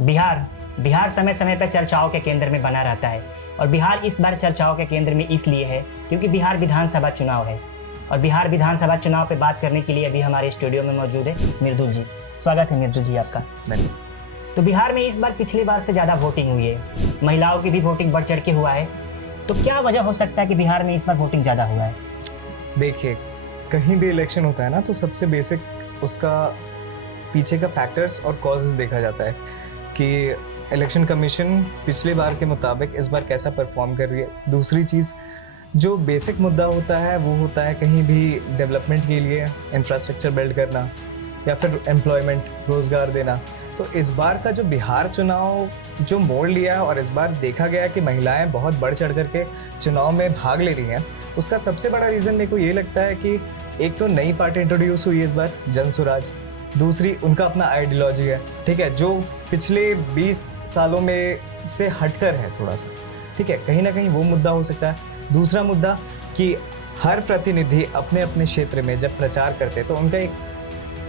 बिहार बिहार समय समय पर चर्चाओं के केंद्र में बना रहता है और बिहार इस बार चर्चाओं के केंद्र में इसलिए है क्योंकि बिहार विधानसभा चुनाव है। और बिहार विधानसभा चुनाव पे बात करने के लिए अभी हमारे स्टूडियो में मौजूद है मृदुल जी। स्वागत है मृदुल जी आपका। तो बिहार में इस बार पिछली बार से ज़्यादा वोटिंग हुई है, महिलाओं की भी वोटिंग बढ़ चढ़ के हुआ है। तो क्या वजह हो सकता है कि बिहार में इस बार वोटिंग ज़्यादा हुआ है? देखिए, कहीं भी इलेक्शन होता है ना, तो सबसे बेसिक उसका पीछे का फैक्टर्स और कॉजेस देखा जाता है कि इलेक्शन कमीशन पिछले बार के मुताबिक इस बार कैसा परफॉर्म कर रही है। दूसरी चीज़ जो बेसिक मुद्दा होता है वो होता है कहीं भी डेवलपमेंट के लिए इंफ्रास्ट्रक्चर बिल्ड करना या फिर एम्प्लॉयमेंट, रोज़गार देना। तो इस बार का जो बिहार चुनाव जो मोड़ लिया है और इस बार देखा गया कि महिलाएं बहुत बढ़ चढ़ करके चुनाव में भाग ले रही हैं, उसका सबसे बड़ा रीज़न मेरे को ये लगता है कि एक तो नई पार्टी इंट्रोड्यूस हुई है इस बार, जन स्वराज। दूसरी उनका अपना आइडियोलॉजी है, ठीक है, जो पिछले 20 सालों में से हटकर है थोड़ा सा, ठीक है, कहीं ना कहीं वो मुद्दा हो सकता है। दूसरा मुद्दा कि हर प्रतिनिधि अपने अपने क्षेत्र में जब प्रचार करते हैं तो उनका एक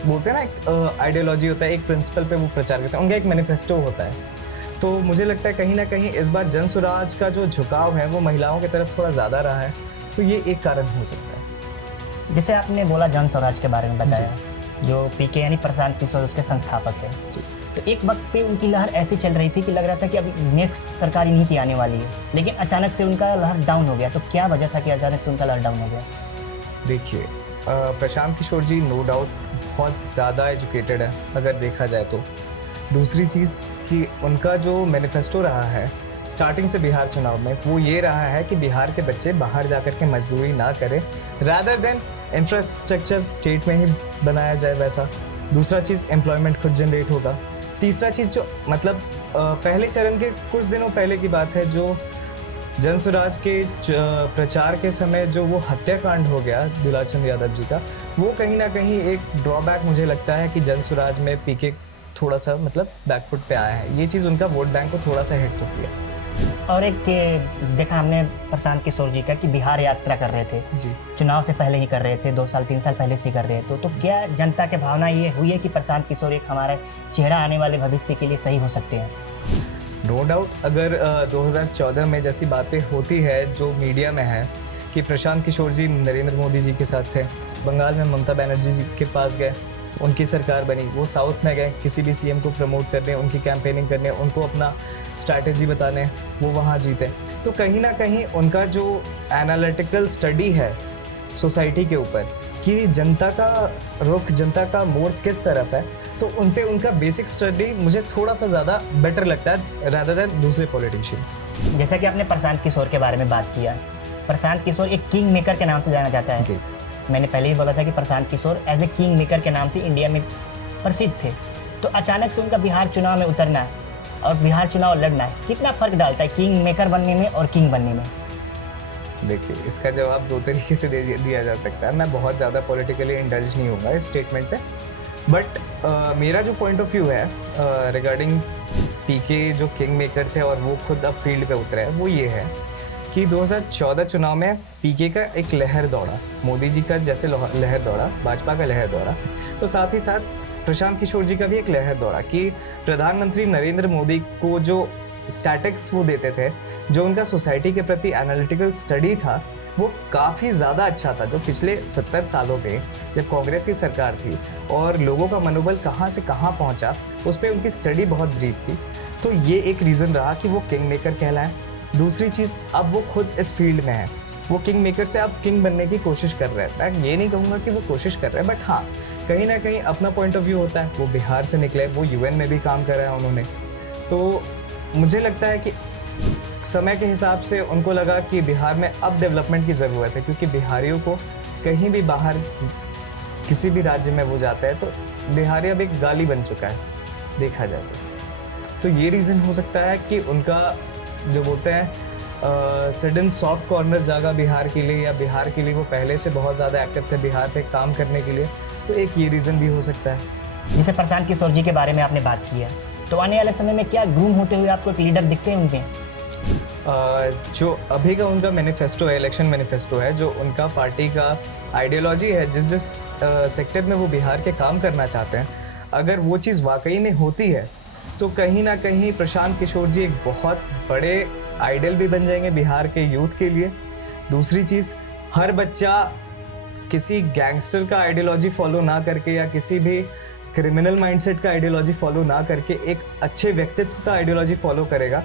बोलते हैं ना, एक आइडियोलॉजी होता है, एक प्रिंसिपल पे वो प्रचार करते हैं, उनका एक मैनिफेस्टो होता है। तो मुझे लगता है कहीं ना कहीं इस बार जन स्वराज का जो झुकाव है वो महिलाओं की तरफ थोड़ा ज़्यादा रहा है, तो ये एक कारण हो सकता है। जैसे आपने बोला जन स्वराज के बारे में बताया, जो पीके यानी प्रशांत किशोर उसके संस्थापक है, तो एक वक्त पे उनकी लहर ऐसी चल रही थी कि लग रहा था कि अब नेक्स्ट सरकार इन्हीं की आने वाली है, लेकिन अचानक से उनका लहर डाउन हो गया। तो क्या वजह था कि अचानक से उनका लहर डाउन हो गया? देखिए, प्रशांत किशोर जी नो डाउट बहुत ज़्यादा एजुकेटेड है अगर देखा जाए तो। दूसरी चीज़ कि उनका जो मैनिफेस्टो रहा है स्टार्टिंग से बिहार चुनाव में, वो ये रहा है कि बिहार के बच्चे बाहर जाकर के मजदूरी ना करें, रादर देन इंफ्रास्ट्रक्चर स्टेट में ही बनाया जाए वैसा। दूसरा चीज़ एम्प्लॉयमेंट खुद जनरेट होगा। तीसरा चीज़ जो मतलब पहले चरण के कुछ दिनों पहले की बात है, जो जन स्वराज के प्रचार के समय जो वो हत्याकांड हो गया दुलाचंद यादव जी का, वो कहीं ना कहीं एक ड्रॉबैक मुझे लगता है कि जन स्वराज में पीके थोड़ा सा मतलब बैकफुट पे आया है। ये चीज़ उनका वोट बैंक को थोड़ा सा हिट तो किया। और एक देखा हमने प्रशांत किशोर जी का कि बिहार यात्रा कर रहे थे जी, चुनाव से पहले ही कर रहे थे, 2 साल 3 साल पहले से कर रहे थे। तो क्या जनता के भावना ये हुई है कि प्रशांत किशोर एक हमारा चेहरा आने वाले भविष्य के लिए सही हो सकते हैं? No doubt. अगर 2014 में जैसी बातें होती है जो मीडिया में है कि प्रशांत किशोर जी नरेंद्र मोदी जी के साथ थे, बंगाल में ममता बनर्जी जी के पास गए, उनकी सरकार बनी, वो साउथ में गए किसी भी सीएम को प्रमोट करने, उनकी कैंपेनिंग करने, उनको अपना स्ट्रैटेजी बताने, वो वहाँ जीते। तो कहीं ना कहीं उनका जो एनालिटिकल स्टडी है सोसाइटी के ऊपर कि जनता का रुख, जनता का मोड़ किस तरफ है, तो उन पे उनका बेसिक स्टडी मुझे थोड़ा सा ज़्यादा बेटर लगता है रादर देन दूसरे पॉलिटिशियंस। जैसा कि आपने प्रशांत किशोर के बारे में बात किया, प्रशांत किशोर एक किंग मेकर के नाम से जाना जाता है। जी, मैंने पहले ही बोला था कि Prashant Kishor as a king maker के नाम से इंडिया में प्रसिद्ध थे। तो अचानक से उनका बिहार चुनाव में उतरना और बिहार चुनाव लड़ना कितना फ़र्क डालता है किंग मेकर बनने में और किंग बनने में? देखिए, इसका जवाब दो तरीके से दिया जा सकता है। मैं बहुत ज़्यादा पॉलिटिकली इंडल्ज नहीं होऊंगा इस स्टेटमेंट पे, बट मेरा जो पॉइंट ऑफ व्यू है रिगार्डिंग पीके जो किंग मेकर थे और वो खुद अब फील्ड पे उतरे हैं, वो ये है कि 2014 चुनाव में पीके का एक लहर दौड़ा, मोदी जी का जैसे लहर दौड़ा, भाजपा का लहर दौड़ा, तो साथ ही साथ प्रशांत किशोर जी का भी एक लहर दौड़ा कि प्रधानमंत्री नरेंद्र मोदी को जो स्टैटिक्स वो देते थे, जो उनका सोसाइटी के प्रति एनालिटिकल स्टडी था, वो काफ़ी ज़्यादा अच्छा था। जो पिछले 70 सालों पे जब कांग्रेस की सरकार थी और लोगों का मनोबल कहाँ से कहाँ पहुँचा, उस पर उनकी स्टडी बहुत ब्रीफ थी। तो ये एक रीज़न रहा कि वो किंग मेकर कहलाएं। दूसरी चीज़, अब वो खुद इस फील्ड में है, वो किंग मेकर से अब किंग बनने की कोशिश कर रहे हैं। मैं ये नहीं कहूँगा कि वो कोशिश कर रहे हैं, बट हाँ, कहीं ना कहीं अपना पॉइंट ऑफ व्यू होता है। वो बिहार से निकले, वो यूएन में भी काम कर रहे हैं उन्होंने। तो मुझे लगता है कि समय के हिसाब से उनको लगा कि बिहार में अब डेवलपमेंट की ज़रूरत है, क्योंकि बिहारियों को कहीं भी बाहर किसी भी राज्य में वो जाता है तो बिहारी अब एक गाली बन चुका है देखा जाए तो ये रीज़न हो सकता है कि उनका जो बोलते हैं सडन सॉफ्ट कॉर्नर जागा बिहार के लिए, या बिहार के लिए वो पहले से बहुत ज़्यादा एक्टिव थे बिहार पे काम करने के लिए, तो एक ये रीज़न भी हो सकता है। जैसे प्रशांत किशोर जी के बारे में आपने बात की है, तो आने वाले समय में क्या ग्रूम होते हुए आपको एक लीडर दिखते हैं उनके? जो अभी का उनका मैनिफेस्टो है, इलेक्शन मैनिफेस्टो है, जो उनका पार्टी का आइडियोलॉजी है, जिस जिस सेक्टर में वो बिहार के काम करना चाहते हैं, अगर वो चीज़ वाकई में होती है तो कहीं ना कहीं प्रशांत किशोर जी एक बहुत बड़े आइडल भी बन जाएंगे बिहार के यूथ के लिए। दूसरी चीज़, हर बच्चा किसी गैंगस्टर का आइडियोलॉजी फॉलो ना करके या किसी भी क्रिमिनल माइंडसेट का आइडियोलॉजी फॉलो ना करके एक अच्छे व्यक्तित्व का आइडियोलॉजी फॉलो करेगा,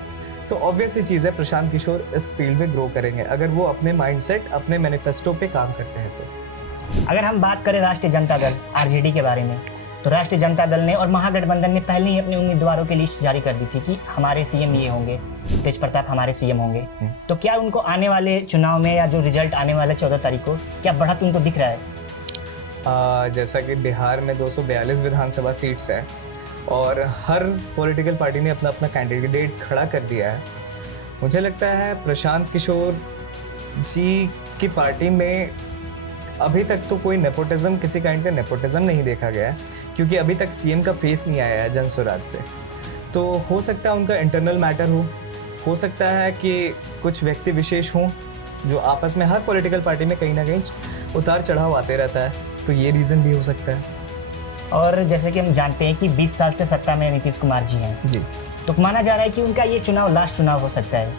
तो ऑब्वियस ही चीज़ है प्रशांत किशोर इस फील्ड में ग्रो करेंगे अगर वो अपने माइंडसेट, अपने मैनिफेस्टो पे काम करते हैं। तो अगर हम बात करें राष्ट्रीय जनता दल आरजेडी के बारे में, तो राष्ट्रीय जनता दल ने और महागठबंधन ने पहले ही अपने उम्मीदवारों की लिस्ट जारी कर दी थी कि हमारे सीएम ये होंगे, तेज प्रताप हमारे सीएम होंगे। तो क्या उनको आने वाले चुनाव में या जो रिजल्ट आने वाले 14 तारीख को, क्या बढ़त उनको दिख रहा है? जैसा कि बिहार में 242 विधानसभा सीट्स हैं और हर पॉलिटिकल पार्टी ने अपना अपना कैंडिडेट खड़ा कर दिया है, मुझे लगता है प्रशांत किशोर जी की पार्टी में अभी तक तो कोई नेपोटिज्म, किसी काइंड का नेपोटिज्म नहीं देखा गया है, क्योंकि अभी तक सीएम का फेस नहीं आया है जनसुराज से। तो हो सकता है उनका इंटरनल मैटर हो सकता है कि कुछ व्यक्ति विशेष हों जो आपस में, हर पॉलिटिकल पार्टी में कहीं ना कहीं उतार चढ़ाव आते रहता है, तो ये रीज़न भी हो सकता है। और जैसे कि हम जानते हैं कि 20 साल से सत्ता में नीतीश कुमार जी हैं जी, तो माना जा रहा है कि उनका ये चुनाव लास्ट चुनाव हो सकता है।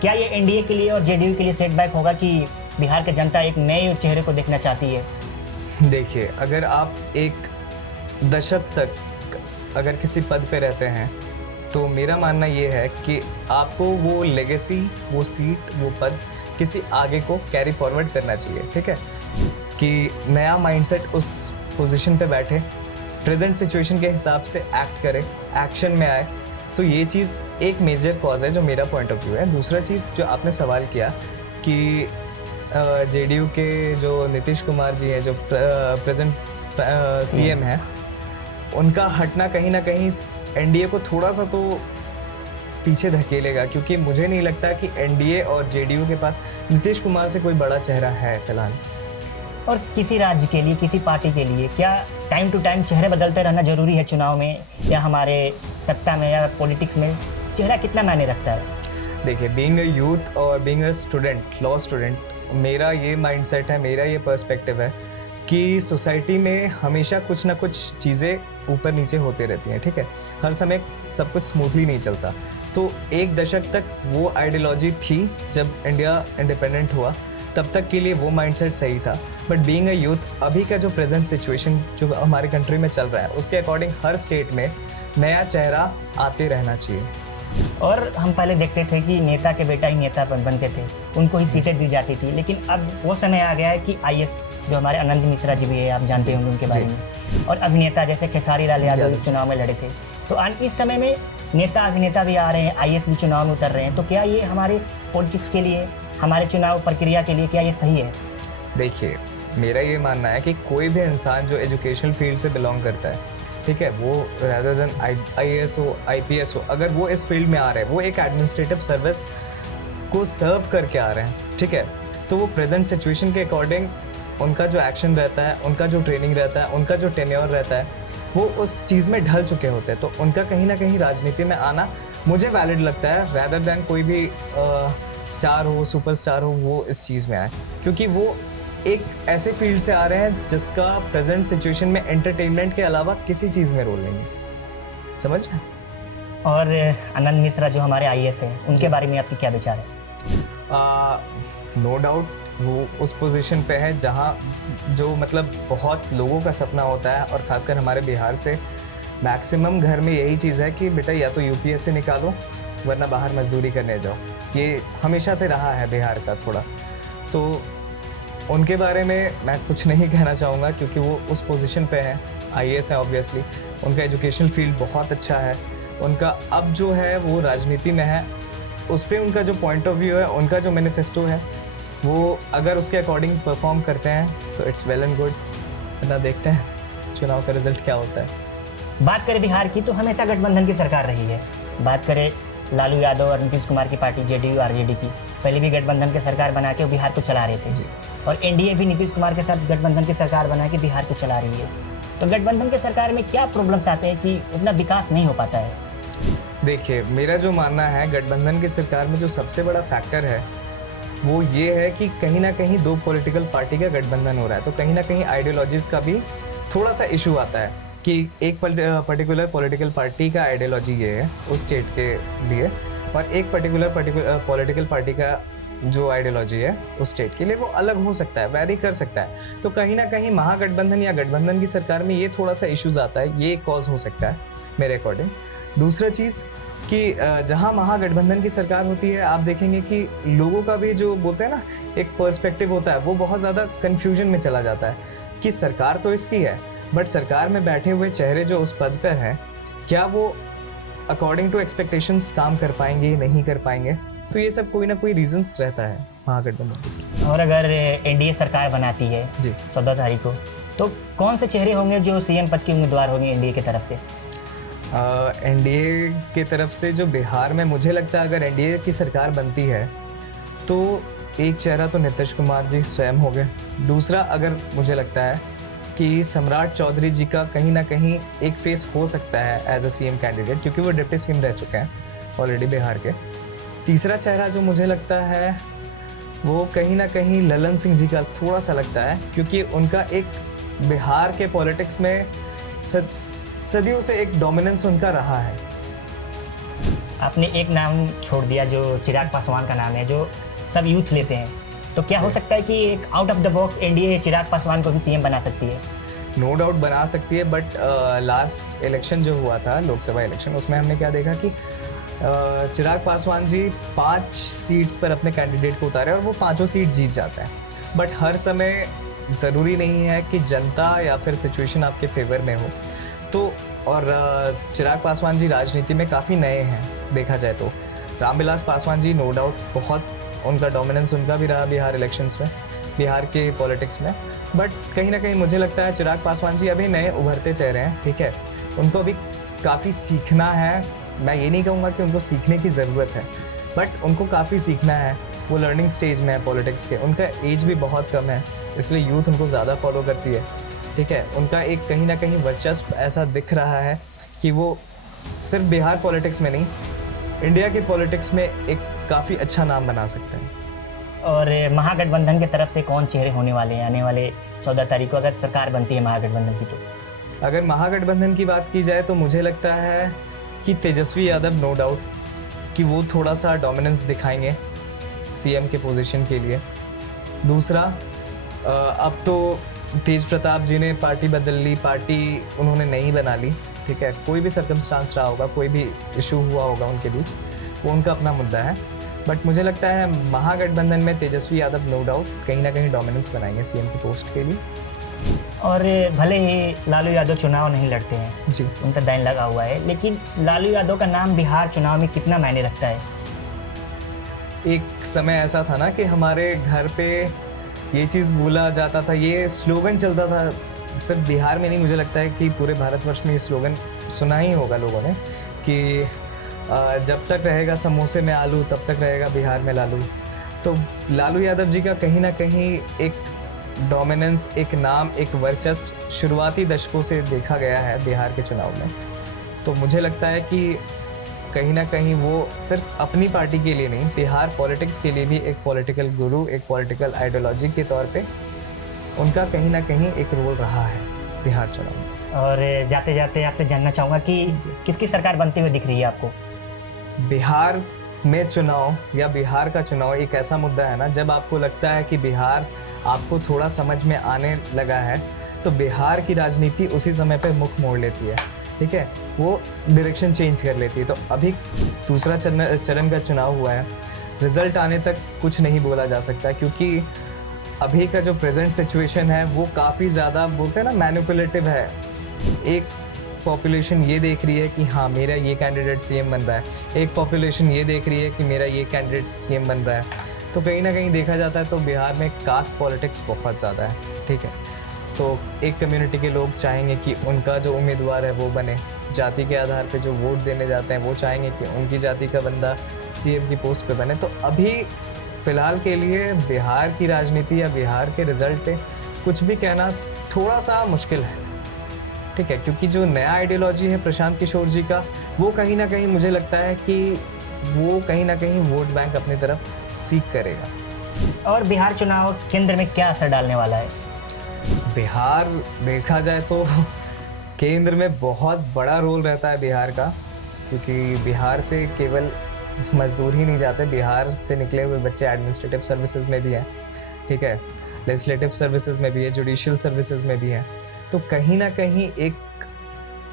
क्या ये एनडीए के लिए और जेडीयू के लिए सेटबैक होगा कि बिहार की जनता एक नए चेहरे को देखना चाहती है? देखिए, अगर आप एक दशक तक अगर किसी पद पे रहते हैं तो मेरा मानना ये है कि आपको वो लेगेसी, वो सीट, वो पद किसी आगे को कैरी फॉरवर्ड करना चाहिए। ठीक है, कि नया माइंडसेट उस पोजीशन पे बैठे, प्रेजेंट सिचुएशन के हिसाब से एक्ट करे, एक्शन में आए। तो ये चीज़ एक मेजर कॉज है जो मेरा पॉइंट ऑफ व्यू है। दूसरा चीज़ जो आपने सवाल किया कि जेडीयू के जो नीतीश कुमार जी हैं, जो प्रेजेंट सीएम हैं, उनका हटना कहीं ना कहीं एनडीए को थोड़ा सा तो पीछे धकेलेगा, क्योंकि मुझे नहीं लगता कि एनडीए और जेडीयू के पास नीतीश कुमार से कोई बड़ा चेहरा है फिलहाल। और किसी राज्य के लिए, किसी पार्टी के लिए क्या टाइम टू टाइम चेहरे बदलते रहना जरूरी है चुनाव में, या हमारे सत्ता में या पॉलिटिक्स में चेहरा कितना मायने रखता है? देखिए, बीइंग अ यूथ और being a student, law student, मेरा ये माइंडसेट है, मेरा ये पर्सपेक्टिव है कि सोसाइटी में हमेशा कुछ ना कुछ चीज़ें ऊपर नीचे होती रहती हैं। ठीक है, हर समय सब कुछ स्मूथली नहीं चलता। तो एक दशक तक वो आइडियोलॉजी थी जब इंडिया इंडिपेंडेंट हुआ, तब तक के लिए वो माइंडसेट सही था। बट बीइंग अ यूथ, अभी का जो प्रेजेंट सिचुएशन जो हमारे कंट्री में चल रहा है, उसके अकॉर्डिंग हर स्टेट में नया चेहरा आते रहना चाहिए। और हम पहले देखते थे कि नेता के बेटा ही नेता बनते थे, उनको ही सीटें दी जाती थी, लेकिन अब वो समय आ गया है कि आईएएस जो हमारे आनंद मिश्रा जी भी है, आप जानते होंगे उनके बारे में, और अभिनेता जैसे खेसारी लाल यादव इस चुनाव में लड़े थे। तो इस समय में नेता अभिनेता भी आ रहे हैं, आईएएस भी चुनाव में उतर रहे हैं। तो क्या ये हमारे पॉलिटिक्स के लिए, हमारे चुनाव प्रक्रिया के लिए क्या ये सही है? देखिए, मेरा ये मानना है कि कोई भी इंसान जो एजुकेशनल फील्ड से बिलोंग करता है, ठीक है, वो रैदर देन आईएएस हो, आईपीएस हो, अगर वो इस फील्ड में आ रहे हैं, वो एक एडमिनिस्ट्रेटिव सर्विस को सर्व करके आ रहे हैं, ठीक है, तो वो प्रेजेंट सिचुएशन के अकॉर्डिंग उनका जो एक्शन रहता है, उनका जो ट्रेनिंग रहता है, उनका जो टेन्योर रहता है, वो उस चीज़ में ढल चुके होते हैं। तो उनका कहीं ना कहीं राजनीति में आना मुझे वैलिड लगता है, रैदर देन कोई भी स्टार हो, सुपरस्टार हो, वो इस चीज़ में आए, क्योंकि वो एक ऐसे फील्ड से आ रहे हैं जिसका प्रेजेंट सिचुएशन में एंटरटेनमेंट के अलावा किसी चीज़ में रोल नहीं है। समझ रहे हैं? और आनंद मिश्रा जो हमारे आईएएस हैं, उनके बारे में आपके क्या विचार है? नो डाउट वो उस पोजीशन पे है जहाँ जो मतलब बहुत लोगों का सपना होता है, और ख़ासकर हमारे बिहार से मैक्सिमम घर में यही चीज़ है कि बेटा या तो यूपीएससी निकालो वरना बाहर मजदूरी करने जाओ। ये हमेशा से रहा है बिहार का थोड़ा। तो उनके बारे में मैं कुछ नहीं कहना चाहूँगा, क्योंकि वो उस पोजीशन पे हैं, आईएएस है ऑब्वियसली, उनका एजुकेशनल फील्ड बहुत अच्छा है, उनका अब जो है वो राजनीति में है, उस पर उनका जो पॉइंट ऑफ व्यू है, उनका जो मैनिफेस्टो है, वो अगर उसके अकॉर्डिंग परफॉर्म करते हैं तो इट्स वेल एंड गुड, वरना देखते हैं चुनाव का रिजल्ट क्या होता है। बात करें बिहार की, तो हमेशा गठबंधन की सरकार रही है। बात करें लालू यादव और नीतीश कुमार की पार्टी जेडीयू आरजेडी की, पहले भी गठबंधन की सरकार बना के बिहार को चला रहे थे जी, और एनडीए भी नीतीश कुमार के साथ गठबंधन की सरकार बना के बिहार को चला रही है। तो गठबंधन की सरकार में क्या प्रॉब्लम्स आते हैं कि उतना विकास नहीं हो पाता है? देखिए, मेरा जो मानना है, गठबंधन की सरकार में जो सबसे बड़ा फैक्टर है वो ये है कि कहीं ना कहीं दो पॉलिटिकल पार्टी का गठबंधन हो रहा है, तो कहीं ना कहीं आइडियोलॉजीज़ का भी थोड़ा सा इशू आता है। कि एक पर्टिकुलर पॉलिटिकल पार्टी का आइडियोलॉजी ये है उस स्टेट के लिए, और एक पर्टिकुलर पॉलिटिकल पार्टी का जो आइडियोलॉजी है उस स्टेट के लिए वो अलग हो सकता है, वैरी कर सकता है। तो कहीं ना कहीं महागठबंधन या गठबंधन की सरकार में ये थोड़ा सा इश्यूज आता है, ये एक कॉज हो सकता है मेरे अकॉर्डिंग। दूसरा चीज़ कि जहाँ महागठबंधन की सरकार होती है, आप देखेंगे कि लोगों का भी जो बोलते हैं ना एक पर्सपेक्टिव होता है, वो बहुत ज़्यादा कन्फ्यूजन में चला जाता है कि सरकार तो इसकी है, बट सरकार में बैठे हुए चेहरे जो उस पद पर हैं, क्या वो अकॉर्डिंग टू एक्सपेक्टेशंस काम कर पाएंगे, नहीं कर पाएंगे। तो ये सब कोई ना कोई रीजंस रहता है महागठबंधन के साथ। और अगर एनडीए सरकार बनाती है जी 14 तारीख को, तो कौन से चेहरे होंगे जो सीएम पद के उम्मीदवार होंगे एनडीए की तरफ से? एनडीए की तरफ से जो बिहार में मुझे लगता है अगर एनडीए की सरकार बनती है तो एक चेहरा तो नीतीश कुमार जी स्वयं हो गए। दूसरा अगर मुझे लगता है कि सम्राट चौधरी जी का कहीं ना कहीं एक फेस हो सकता है एज अ सीएम कैंडिडेट, क्योंकि वो डिप्टी सीएम रह चुके हैं ऑलरेडी बिहार के। तीसरा चेहरा जो मुझे लगता है वो कहीं ना कहीं ललन सिंह जी का थोड़ा सा लगता है, क्योंकि उनका एक बिहार के पॉलिटिक्स में सदियों से एक डोमिनेंस उनका रहा है। आपने एक नाम छोड़ दिया जो चिराग पासवान का नाम है, जो सब यूथ लेते हैं, तो क्या हो सकता है कि एक out of the box NDA Chirag Paswan को भी सीएम बना सकती है? नो डाउट बना सकती है, बट लास्ट इलेक्शन जो हुआ था लोकसभा इलेक्शन, उसमें हमने क्या देखा कि चिराग पासवान जी 5 सीट्स पर अपने कैंडिडेट को उतारे और वो 5 सीट जीत जाता है। बट हर समय ज़रूरी नहीं है कि जनता या फिर सिचुएशन आपके फेवर में हो। तो और चिराग पासवान जी राजनीति में काफ़ी नए हैं देखा जाए तो। रामविलास पासवान जी नो डाउट बहुत उनका डोमिनेंस उनका भी रहा बिहार इलेक्शंस में, बिहार के पॉलिटिक्स में। बट कहीं ना कहीं मुझे लगता है चिराग पासवान जी अभी नए उभरते चेहरे हैं, ठीक है, उनको अभी काफ़ी सीखना है। मैं ये नहीं कहूँगा कि उनको सीखने की ज़रूरत है, बट उनको काफ़ी सीखना है। वो लर्निंग स्टेज में है पॉलिटिक्स के, उनका एज भी बहुत कम है, इसलिए यूथ उनको ज़्यादा फॉलो करती है, ठीक है। उनका एक कहीं ना कहीं वर्चस्व ऐसा दिख रहा है कि वो सिर्फ बिहार पॉलिटिक्स में नहीं, इंडिया के पॉलिटिक्स में एक काफ़ी अच्छा नाम बना सकते हैं। और महागठबंधन की तरफ से कौन चेहरे होने वाले हैं आने वाले 14 तारीख को, अगर सरकार बनती है महागठबंधन की? तो अगर महागठबंधन की बात की जाए तो मुझे लगता है कि तेजस्वी यादव नो डाउट कि वो थोड़ा सा डोमिनेंस दिखाएंगे सीएम के पोजीशन के लिए। दूसरा अब तो तेज प्रताप जी ने पार्टी बदल ली, पार्टी उन्होंने नहीं बना ली, ठीक है, कोई भी सर्कमस्टांस रहा होगा, कोई भी इशू हुआ होगा उनके बीच, वो उनका अपना मुद्दा है। बट मुझे लगता है महागठबंधन में तेजस्वी यादव नो डाउट कहीं ना कहीं डोमिनेंस बनाएंगे सीएम की पोस्ट के लिए। और भले ही लालू यादव चुनाव नहीं लड़ते हैं जी, उनका बैन लगा हुआ है, लेकिन लालू यादव का नाम बिहार चुनाव में कितना मायने रखता है? एक समय ऐसा था ना कि हमारे घर पे ये चीज़ बोला जाता था, ये स्लोगन चलता था, सिर्फ बिहार में नहीं, मुझे लगता है कि पूरे भारतवर्ष में ये स्लोगन सुना ही होगा लोगों ने कि जब तक रहेगा समोसे में आलू तब तक रहेगा बिहार में लालू। तो लालू यादव जी का कहीं ना कहीं एक डोमिनेंस, एक नाम, एक वर्चस्व शुरुआती दशकों से देखा गया है बिहार के चुनाव में। तो मुझे लगता है कि कहीं ना कहीं वो सिर्फ अपनी पार्टी के लिए नहीं, बिहार पॉलिटिक्स के लिए भी एक पॉलिटिकल गुरु, एक पॉलिटिकल आइडियोलॉजी के तौर पे उनका कहीं ना कहीं एक रोल रहा है बिहार चुनाव में। और जाते जाते आपसे जानना चाहूँगा कि किसकी सरकार बनती हुई दिख रही है आपको? बिहार में चुनाव या बिहार का चुनाव एक ऐसा मुद्दा है ना, जब आपको लगता है कि बिहार आपको थोड़ा समझ में आने लगा है तो बिहार की राजनीति उसी समय पे मुख मोड़ लेती है, ठीक है, वो डायरेक्शन चेंज कर लेती है। तो अभी दूसरा चरण का चुनाव हुआ है, रिजल्ट आने तक कुछ नहीं बोला जा सकता, क्योंकि अभी का जो प्रेजेंट सिचुएशन है वो काफ़ी ज़्यादा बोलते हैं ना मैनिपुलेटिव है। एक पॉपुलेशन ये देख रही है कि हाँ मेरा ये कैंडिडेट सीएम बन रहा है, एक पॉपुलेशन ये देख रही है कि मेरा ये कैंडिडेट सीएम बन रहा है। तो कहीं ना कहीं देखा जाता है तो बिहार में कास्ट पॉलिटिक्स बहुत ज़्यादा है, ठीक है। तो एक कम्युनिटी के लोग चाहेंगे कि उनका जो उम्मीदवार है वो बने, जाति के आधार पे जो वोट देने जाते हैं वो चाहेंगे कि उनकी जाति का बंदा सीएम की पोस्ट पे बने। तो अभी फ़िलहाल के लिए बिहार की राजनीति या बिहार के रिज़ल्ट पे कुछ भी कहना थोड़ा सा मुश्किल है, ठीक है, क्योंकि जो नया आइडियोलॉजी है प्रशांत किशोर जी का, वो कहीं ना कहीं मुझे लगता है कि वो कहीं ना कहीं वोट बैंक अपनी तरफ सीख करेगा। और बिहार चुनाव केंद्र में क्या असर डालने वाला है? बिहार देखा जाए तो केंद्र में बहुत बड़ा रोल रहता है बिहार का, क्योंकि बिहार से केवल मजदूर ही नहीं जाते, बिहार से निकले हुए बच्चे एडमिनिस्ट्रेटिव सर्विसेज में भी हैं, ठीक है, लेजिस्लेटिव सर्विसेज में भी है, जुडिशियल सर्विसेज में भी हैं। तो कहीं ना कहीं एक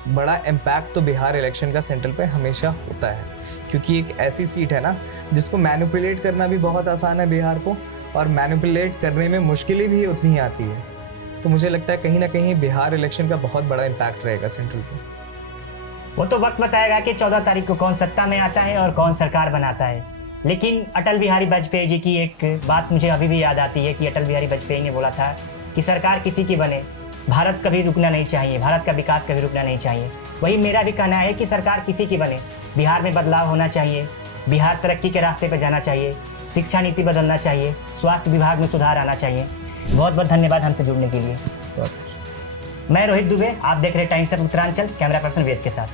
बड़ा इम्पैक्ट तो बिहार इलेक्शन का सेंट्रल पे हमेशा होता है, क्योंकि एक ऐसी सीट है ना जिसको मैनिपुलेट करना भी बहुत आसान है बिहार को, और मैनिपुलेट करने में मुश्किलें भी उतनी ही आती है। तो मुझे लगता है कहीं ना कहीं बिहार इलेक्शन का बहुत बड़ा इम्पैक्ट रहेगा सेंट्रल पे। वो तो वक्त बताएगा कि 14 तारीख को कौन सत्ता में आता है और कौन सरकार बनाता है। लेकिन अटल बिहारी वाजपेयी जी की एक बात मुझे अभी भी याद आती है कि अटल बिहारी वाजपेयी ने बोला था कि सरकार किसी की बने, भारत कभी रुकना नहीं चाहिए, भारत का विकास कभी रुकना नहीं चाहिए। वही मेरा भी कहना है कि सरकार किसी की बने, बिहार में बदलाव होना चाहिए, बिहार तरक्की के रास्ते पर जाना चाहिए, शिक्षा नीति बदलना चाहिए, स्वास्थ्य विभाग में सुधार आना चाहिए। बहुत बहुत धन्यवाद हमसे जुड़ने के लिए। मैं रोहित दुबे, आप देख रहे Times of Uttaranchal, camera person Ved के साथ।